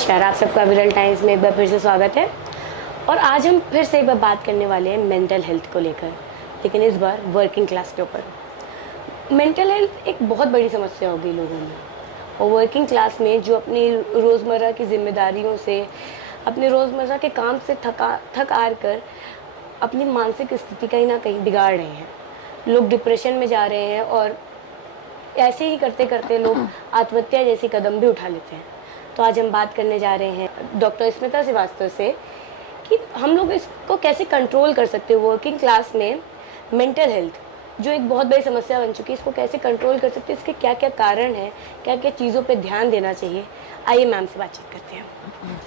नमस्कार, आप सबका विरल टाइम्स में एक बार फिर से स्वागत है। और आज हम फिर से एक बार बात करने वाले हैं मेंटल हेल्थ को लेकर, लेकिन इस बार वर्किंग क्लास के ऊपर। मेंटल हेल्थ एक बहुत बड़ी समस्या हो गई लोगों में, और वर्किंग क्लास में जो अपनी रोज़मर्रा की जिम्मेदारियों से, अपने रोज़मर्रा के काम से थक हार कर अपनी मानसिक स्थिति कहीं ना कहीं बिगाड़ रहे हैं। लोग डिप्रेशन में जा रहे हैं और ऐसे ही करते करते लोग आत्महत्या जैसी कदम भी उठा लेते हैं। तो आज हम बात करने जा रहे हैं डॉक्टर स्मिता श्रीवास्तव से कि हम लोग इसको कैसे कंट्रोल कर सकते हैं। वर्किंग क्लास में मेंटल हेल्थ जो एक बहुत बड़ी समस्या बन चुकी है, इसको कैसे कंट्रोल कर सकते हैं, इसके क्या क्या कारण हैं, क्या क्या चीज़ों पे ध्यान देना चाहिए। आइए मैम से बातचीत करते हैं।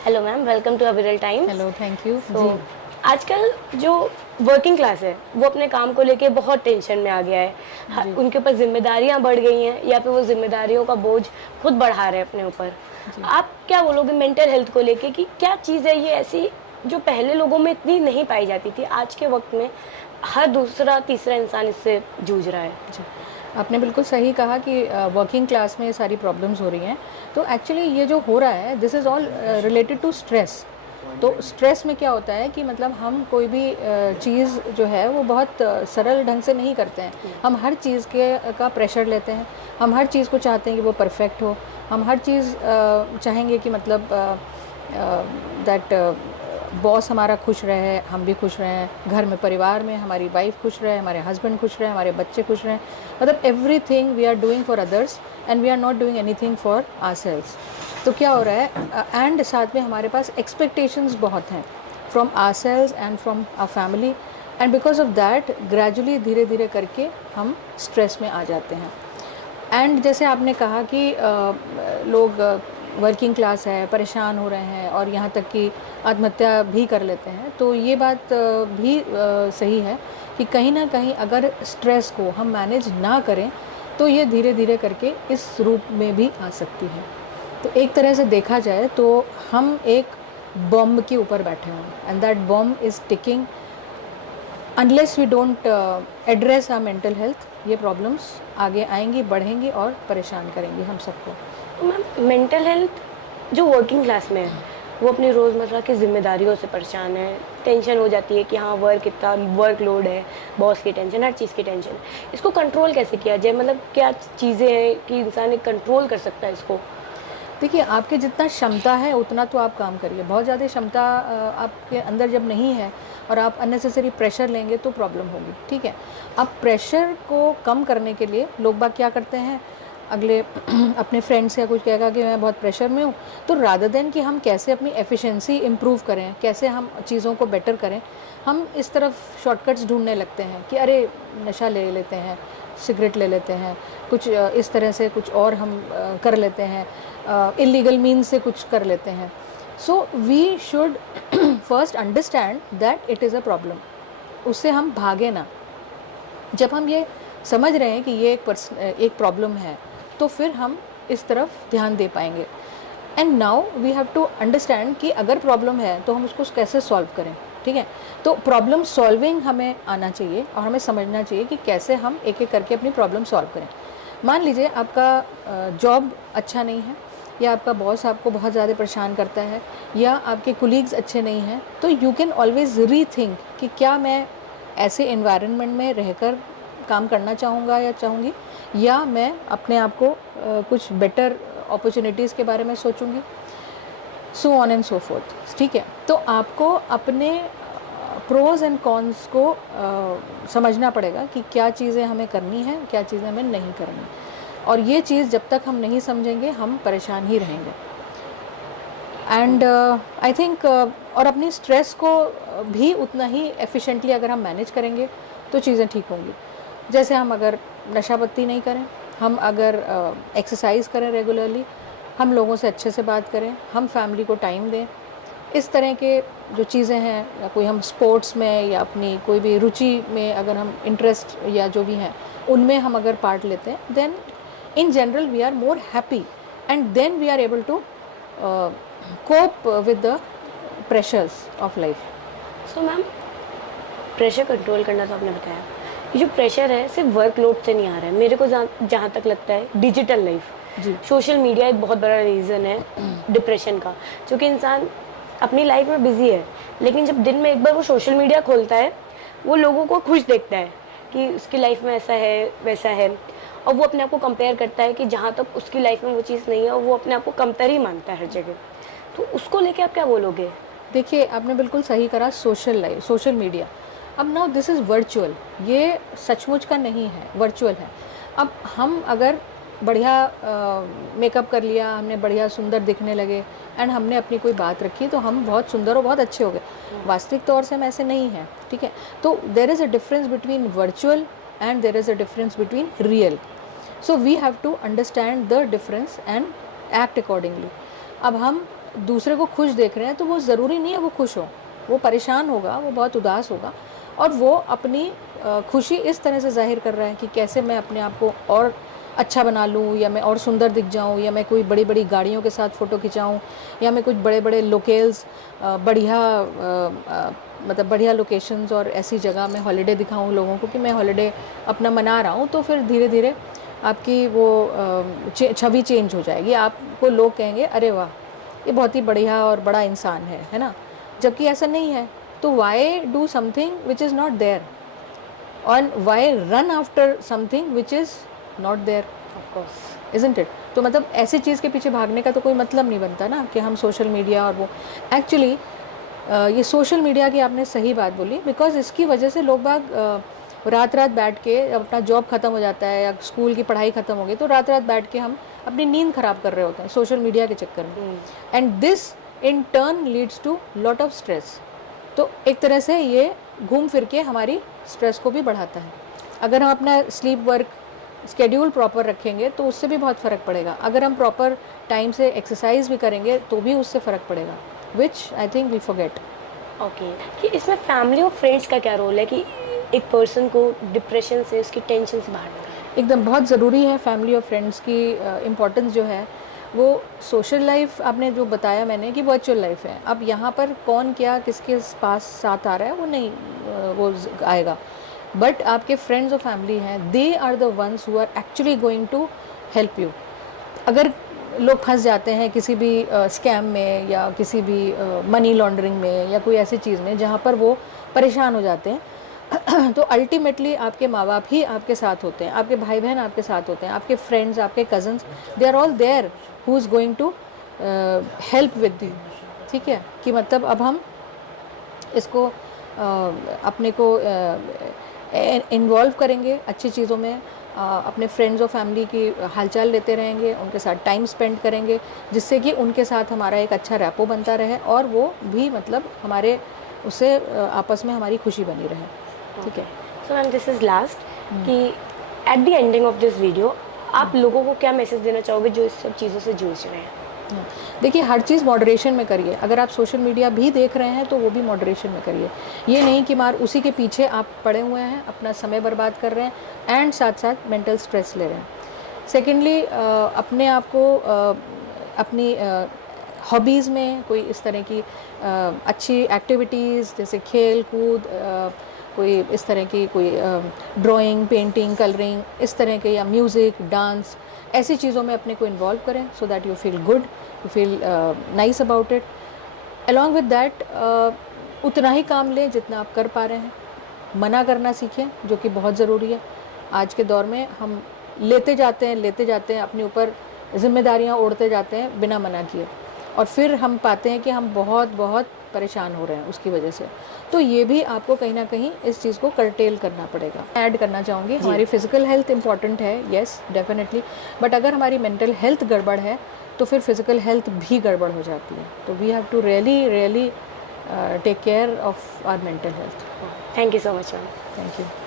हेलो मैम, वेलकम टू विरल टाइम्स। Hello, thank you. आजकल जो वर्किंग क्लास है वो अपने काम को लेके बहुत टेंशन में आ गया है। उनके ऊपर जिम्मेदारियां बढ़ गई हैं या फिर वो जिम्मेदारियों का बोझ खुद बढ़ा रहे हैं अपने ऊपर। आप क्या बोलोगे मेंटल हेल्थ को लेके कि क्या चीज़ है ये ऐसी जो पहले लोगों में इतनी नहीं पाई जाती थी, आज के वक्त में हर दूसरा तीसरा इंसान इससे जूझ रहा है। जी, आपने बिल्कुल सही कहा कि वर्किंग क्लास में ये सारी प्रॉब्लम्स हो रही हैं। तो एक्चुअली ये जो हो रहा है, this is all related to stress. तो स्ट्रेस में क्या होता है कि मतलब हम कोई भी चीज़ जो है वो बहुत सरल ढंग से नहीं करते हैं। हम हर चीज़ का प्रेशर लेते हैं, हम हर चीज़ को चाहते हैं कि वो परफेक्ट हो, हम हर चीज़ चाहेंगे कि मतलब दैट बॉस हमारा खुश रहे, हम भी खुश रहें, घर में परिवार में हमारी वाइफ खुश रहे, हमारे हस्बैंड खुश रहे, हमारे बच्चे खुश रहें। मतलब everything we are doing for others and we are not doing anything for ourselves. तो क्या हो रहा है, एंड साथ में हमारे पास एक्सपेक्टेशंस बहुत हैं from ourselves and from our family, and because of that gradually धीरे धीरे करके हम स्ट्रेस में आ जाते हैं। एंड जैसे आपने कहा कि लोग वर्किंग क्लास है, परेशान हो रहे हैं और यहाँ तक कि आत्महत्या भी कर लेते हैं। तो ये बात भी सही है कि कहीं ना कहीं अगर स्ट्रेस को हम मैनेज ना करें तो ये धीरे धीरे करके इस रूप में भी आ सकती है। तो एक तरह से देखा जाए तो हम एक बॉम्ब के ऊपर बैठे हुए हैं, and that bomb is ticking. Unless we don't address our mental health, ये प्रॉब्लम्स आगे आएंगी, बढ़ेंगी और परेशान करेंगी हम सबको। मैम, मेंटल हेल्थ जो वर्किंग क्लास में है वो अपनी रोज़मर्रा की जिम्मेदारियों से परेशान है, टेंशन हो जाती है कि हाँ इतना वर्कलोड है, बॉस की टेंशन, हर चीज़ की टेंशन। इसको कंट्रोल कैसे किया जाए, मतलब क्या चीज़ें हैं कि इंसान कंट्रोल कर सकता है इसको। देखिए, आपके जितना क्षमता है उतना तो आप काम करिए। बहुत ज़्यादा क्षमता आपके अंदर जब नहीं है और आप अननेसेसरी प्रेशर लेंगे तो प्रॉब्लम होगी। ठीक है, अब प्रेशर को कम करने के लिए लोग बाग क्या करते हैं, अगले अपने फ्रेंड्स या कुछ कहेगा कि मैं बहुत प्रेशर में हूँ, तो रादर देन कि हम कैसे अपनी एफिशिएंसी इम्प्रूव करें, कैसे हम चीज़ों को बेटर करें, हम इस तरफ शॉर्टकट्स ढूंढने लगते हैं कि अरे नशा ले लेते हैं, सिगरेट ले लेते हैं, कुछ इस तरह से कुछ और हम कर लेते हैं, इलीगल मीन्स से कुछ कर लेते हैं। So we should first understand that it is a problem, उससे हम भागे ना। जब हम ये समझ रहे हैं कि ये एक प्रॉब्लम है तो फिर हम इस तरफ ध्यान दे पाएंगे। And now we have to understand कि अगर प्रॉब्लम है तो हम उसको कैसे सॉल्व करें। ठीक है, तो प्रॉब्लम सॉल्विंग हमें आना चाहिए और हमें समझना चाहिए कि कैसे हम एक एक करके अपनी प्रॉब्लम सॉल्व करें। मान लीजिए आपका जॉब अच्छा नहीं है, या आपका बॉस आपको बहुत ज़्यादा परेशान करता है, या आपके कुलीग्स अच्छे नहीं हैं, तो यू कैन ऑलवेज रीथिंक कि क्या मैं ऐसे एनवायरनमेंट में रहकर काम करना चाहूँगा या चाहूँगी, या मैं अपने आप को कुछ बेटर अपॉर्चुनिटीज़ के बारे में सोचूंगी, so on and so forth. ठीक है, तो आपको अपने प्रोज एंड कॉन्स को समझना पड़ेगा कि क्या चीज़ें हमें करनी है, क्या चीज़ें हमें नहीं करनी, और ये चीज़ जब तक हम नहीं समझेंगे हम परेशान ही रहेंगे। एंड आई थिंक और अपनी स्ट्रेस को भी उतना ही एफिशिएंटली अगर हम मैनेज करेंगे तो चीज़ें ठीक होंगी। जैसे हम अगर नशा पत्ती नहीं करें, हम अगर एक्सरसाइज करें रेगुलरली, हम लोगों से अच्छे से बात करें, हम फैमिली को टाइम दें, इस तरह के जो चीज़ें हैं, या कोई हम स्पोर्ट्स में या अपनी कोई भी रुचि में अगर हम इंटरेस्ट या जो भी हैं उनमें हम अगर पार्ट लेते हैं, then in general we are more happy and then we are able to cope with the pressures of life. So ma'am, pressure control करना तो आपने बताया, ये जो प्रेशर है सिर्फ वर्कलोड से नहीं आ रहा है। मेरे को जहाँ तक लगता है डिजिटल लाइफ, जी। सोशल मीडिया एक बहुत बड़ा रीज़न है डिप्रेशन का, क्योंकि इंसान अपनी लाइफ में बिजी है, लेकिन जब दिन में एक बार वो सोशल मीडिया खोलता है, वो लोगों को खुश देखता है कि उसकी लाइफ में ऐसा है वैसा है, और वो अपने आप को कंपेयर करता है कि जहाँ तक उसकी लाइफ में वो चीज़ नहीं है, और वो अपने आप को कमतर ही मानता है हर जगह। तो उसको लेके आप क्या बोलोगे? देखिए, आपने बिल्कुल सही करा, सोशल मीडिया। अब नाउ दिस इज़ वर्चुअल, ये सचमुच का नहीं है, वर्चुअल है। अब हम अगर बढ़िया मेकअप कर लिया, हमने बढ़िया सुंदर दिखने लगे एंड हमने अपनी कोई बात रखी तो हम बहुत सुंदर और बहुत अच्छे हो गए। वास्तविक तौर से हम ऐसे नहीं हैं, ठीक है। तो there is a difference between virtual and there is a difference between real. So we have to understand the difference and act accordingly. अब हम दूसरे को खुश देख रहे हैं तो वो ज़रूरी नहीं है वो खुश हो, वो परेशान होगा, वो बहुत उदास होगा, और वो अपनी खुशी इस तरह से जाहिर कर रहा है कि कैसे मैं अपने आप को और अच्छा बना लूँ, या मैं और सुंदर दिख जाऊँ, या मैं कोई बड़ी बड़ी गाड़ियों के साथ फ़ोटो खिंचाऊँ, या मैं कुछ बड़े बड़े लोकेल्स बढ़िया मतलब बढ़िया लोकेशंस और ऐसी जगह में हॉलिडे दिखाऊँ लोगों को कि मैं हॉलिडे अपना मना रहा हूँ। तो फिर धीरे धीरे आपकी वो छवि चेंज हो जाएगी, आपको लोग कहेंगे अरे वाह, ये बहुत ही बढ़िया और बड़ा इंसान है ना, जबकि ऐसा नहीं है। तो why do something which is not there, और why run after something which is not there, of course, isn't it. तो मतलब ऐसी चीज़ के पीछे भागने का तो कोई मतलब नहीं बनता ना कि हम सोशल मीडिया और वो एक्चुअली ये सोशल मीडिया की आपने सही बात बोली, बिकॉज इसकी वजह से लोग बाग रात रात बैठ के, अपना जॉब ख़त्म हो जाता है या स्कूल की पढ़ाई ख़त्म हो गई तो रात रात बैठ के हम अपनी नींद ख़राब कर रहे होते हैं सोशल मीडिया के चक्कर में, and this in turn leads to lot of stress. तो एक तरह से ये घूम फिर के हमारी स्ट्रेस को भी बढ़ाता है। अगर हम अपना स्लीप वर्क स्केड्यूल प्रॉपर रखेंगे तो उससे भी बहुत फ़र्क पड़ेगा। अगर हम प्रॉपर टाइम से एक्सरसाइज भी करेंगे तो भी उससे फ़र्क पड़ेगा, which I think we forget. Okay, कि इसमें फैमिली और फ्रेंड्स का क्या रोल है कि एक पर्सन को डिप्रेशन से, उसकी टेंशन से बाहर निकालना? एकदम बहुत ज़रूरी है फैमिली और फ्रेंड्स की इम्पोर्टेंस जो है वो। सोशल लाइफ आपने जो बताया मैंने कि वर्चुअल लाइफ है, अब यहाँ पर कौन क्या किसके पास साथ आ रहा है वो नहीं वो आएगा, बट आपके फ्रेंड्स और फैमिली हैं, they are the ones who are actually going to help you. अगर लोग फंस जाते हैं किसी भी स्कैम में या किसी भी मनी लॉन्ड्रिंग में या कोई ऐसी चीज़ में जहाँ पर वो परेशान हो जाते हैं तो अल्टीमेटली आपके माँ बाप ही आपके साथ होते हैं, आपके भाई बहन आपके साथ होते हैं, आपके फ्रेंड्स, आपके cousins, they are all there who is going to help with you. ठीक है, कि मतलब अब हम इसको अपने को इन्वॉल्व करेंगे अच्छी चीज़ों में, अपने फ्रेंड्स और फैमिली की हालचाल लेते रहेंगे, उनके साथ टाइम स्पेंड करेंगे, जिससे कि उनके साथ हमारा एक अच्छा रैपो बनता रहे और वो भी मतलब हमारे उससे आपस में हमारी खुशी बनी रहे। ठीक है। So ma'am, this is last कि at the ending of this video आप लोगों को क्या मैसेज देना चाहोगे जो इस सब चीज़ों से जूझ रहे हैं? देखिए, हर चीज़ मॉडरेशन में करिए। अगर आप सोशल मीडिया भी देख रहे हैं तो वो भी मॉडरेशन में करिए। ये नहीं कि मार उसी के पीछे आप पड़े हुए हैं, अपना समय बर्बाद कर रहे हैं एंड साथ साथ मेंटल स्ट्रेस ले रहे हैं। सेकेंडली, अपने आप को अपनी हॉबीज़ में कोई इस तरह की अच्छी एक्टिविटीज़ जैसे खेल कूद, कोई इस तरह की कोई ड्राइंग, पेंटिंग, कलरिंग, इस तरह के, या म्यूज़िक, डांस, ऐसी चीज़ों में अपने को इन्वॉल्व करें so that you feel good, you feel nice about it. Along with that उतना ही काम लें जितना आप कर पा रहे हैं। मना करना सीखें, जो कि बहुत ज़रूरी है। आज के दौर में हम लेते जाते हैं, अपने ऊपर जिम्मेदारियां ओढ़ते जाते हैं बिना मना किए, और फिर हम पाते हैं कि हम बहुत बहुत परेशान हो रहे हैं उसकी वजह से। तो ये भी आपको कहीं ना कहीं इस चीज़ को कर्टेल करना पड़ेगा। ऐड करना चाहूँगी, हमारी फिज़िकल हेल्थ इंपॉर्टेंट है, येस डेफिनेटली, बट अगर हमारी मेंटल हेल्थ गड़बड़ है तो फिर फिज़िकल हेल्थ भी गड़बड़ हो जाती है। तो we have to really take care of our mental health. Thank you so much ma'am. Thank you.